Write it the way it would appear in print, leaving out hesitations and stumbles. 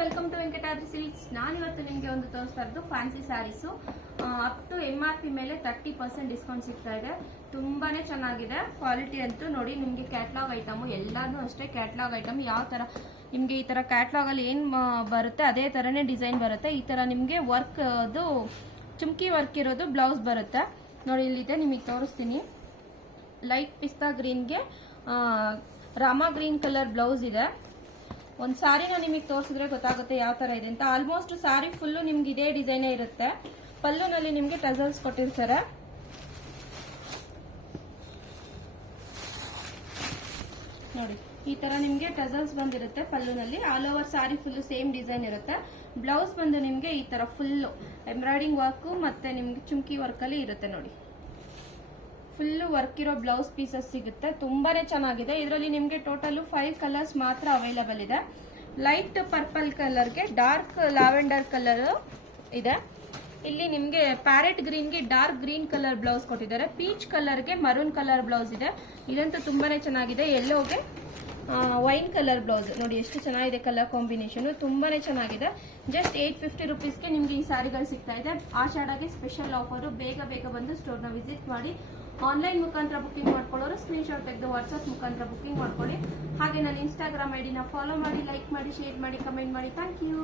Welcome to Venkatadri silks. ನಾನಿವತ್ತು ನಿಮಗೆ ಒಂದು ತೋರಿಸ್ತಾ ಇರೋದು fancy saris. Up to MRP ಮೇಲೆ 30% ಡಿಸ್ಕೌಂಟ್ ಸಿಗ್ತಾ ಇದೆ. ತುಂಬಾನೇ ಚೆನ್ನಾಗಿದೆ ಕ್ವಾಲಿಟಿ ಅಂತೂ. ನೋಡಿ, ನಿಮಗೆ ಕ್ಯಾಟ್ಲಾಗ್ ಐಟಮು ಎಲ್ಲಾನು ಅಷ್ಟೇ. ಕ್ಯಾಟ್ಲಾಗ್ ಐಟಮ್ ಯಾವ ತರ ನಿಮಗೆ ಈ ತರ ಕ್ಯಾಟ್ಲಾಗ್ ಅಲ್ಲಿ ಏನ್ ಬರುತ್ತೆ ಅದೇ ತರನೇ ಡಿಸೈನ್ ಬರುತ್ತೆ. ಈ ತರ ನಿಮಗೆ ವರ್ಕ್ ಅದು ಚುಮ್ಕಿ ವರ್ಕ್ ಇರೋದು ಬ್ಲೌಸ್ ಬರುತ್ತೆ. ನೋಡಿ, ಇಲ್ಲಿದೆ, ನಿಮಗೆ ತೋರಿಸ್ತೀನಿ. ಲೈಟ್ ಪಿಸ್ತಾ ಗ್ರೀನ್ಗೆ ರಾಮಾ ಗ್ರೀನ್ ಕಲರ್ ಬ್ಲೌಸ್ ಇದೆ. ಒಂದು ಸಾರಿನ ನಿಮಗೆ ತೋರಿಸಿದ್ರೆ ಗೊತ್ತಾಗುತ್ತೆ ಯಾವ ತರ ಇದೆ ಅಂತ. ಆಲ್ಮೋಸ್ಟ್ ಸಾರಿ ಫುಲ್ಲು ನಿಮ್ಗೆ ಇದೇ ಡಿಸೈನ್ ಇರುತ್ತೆ. ಪಲ್ಲುನಲ್ಲಿ ನಿಮ್ಗೆ ಟಸಲ್ಸ್ ಕೊಟ್ಟಿರ್ತಾರೆ. ನೋಡಿ, ಈ ತರ ನಿಮ್ಗೆ ಟಸಲ್ಸ್ ಬಂದಿರುತ್ತೆ ಪಲ್ಲುನಲ್ಲಿ. ಆಲ್ ಓವರ್ ಸಾರಿ ಫುಲ್ ಸೇಮ್ ಡಿಸೈನ್ ಇರುತ್ತೆ. ಬ್ಲೌಸ್ ಬಂದು ನಿಮ್ಗೆ ಈ ತರ ಫುಲ್ ಎಂಬ್ರಾಯ್ಡಿಂಗ್ ವರ್ಕ್ ಮತ್ತೆ ನಿಮ್ಗೆ ಚುಮ್ಕಿ ವರ್ಕ್ ಅಲ್ಲಿ ಇರುತ್ತೆ. ನೋಡಿ, ಫುಲ್ ವರ್ಕ್ ಇರೋ ಬ್ಲೌಸ್ ಪೀಸಸ್ ಸಿಗುತ್ತೆ. ತುಂಬಾನೇ ಚೆನ್ನಾಗಿದೆ. ಇದರಲ್ಲಿ ನಿಮ್ಗೆ ಟೋಟಲ್ 5 ಕಲರ್ಸ್ ಮಾತ್ರ ಅವೈಲಬಲ್ ಇದೆ. ಲೈಟ್ ಪರ್ಪಲ್ ಕಲರ್ಗೆ ಡಾರ್ಕ್ ಲ್ಯಾವೆಂಡರ್ ಕಲರ್ ಇದೆ. ಇಲ್ಲಿ ನಿಮ್ಗೆ ಪ್ಯಾರೆಟ್ ಗ್ರೀನ್ಗೆ ಡಾರ್ಕ್ ಗ್ರೀನ್ ಕಲರ್ ಬ್ಲೌಸ್ ಕೊಟ್ಟಿದ್ದಾರೆ. ಪೀಚ್ ಕಲರ್ಗೆ ಮರೂನ್ ಕಲರ್ ಬ್ಲೌಸ್ ಇದೆ. ಇದಂತೂ ತುಂಬಾನೇ ಚೆನ್ನಾಗಿದೆ. ಯೆಲ್ಲೋಗೆ ವೈನ್ ಕಲರ್ ಬ್ಲೌಸ್. ನೋಡಿ ಎಷ್ಟು ಚೆನ್ನಾಗಿದೆ ಕಲರ್ ಕಾಂಬಿನೇಷನ್, ತುಂಬಾನೇ ಚೆನ್ನಾಗಿದೆ. ಜಸ್ಟ್ 850 ರುಪೀಸ್ಗೆ ನಿಮ್ಗೆ ಈ ಸಾರಿಗಳು ಸಿಗ್ತಾ ಇದೆ. ಆಷಾಢಗೆ ಸ್ಪೆಷಲ್ ಆಫರ್. ಬೇಗ ಬೇಗ ಬಂದು ಸ್ಟೋರ್ನ ವಿಸಿಟ್ ಮಾಡಿ. ಆನ್ಲೈನ್ ಮುಖಾಂತರ ಬುಕ್ಕಿಂಗ್ ಮಾಡ್ಕೊಳ್ಳೋರು ಸ್ಕ್ರೀನ್ಶಾಟ್ ತೆಗೆದು ವಾಟ್ಸ್ಆಪ್ ಮುಖಾಂತರ ಬುಕ್ಕಿಂಗ್ ಮಾಡ್ಕೊಳ್ಳಿ. ಹಾಗೆ ನನ್ನ ಇನ್ಸ್ಟಾಗ್ರಾಮ್ ಐಡಿನ ಫಾಲೋ ಮಾಡಿ, ಲೈಕ್ ಮಾಡಿ, ಶೇರ್ ಮಾಡಿ, ಕಮೆಂಟ್ ಮಾಡಿ. Thank you.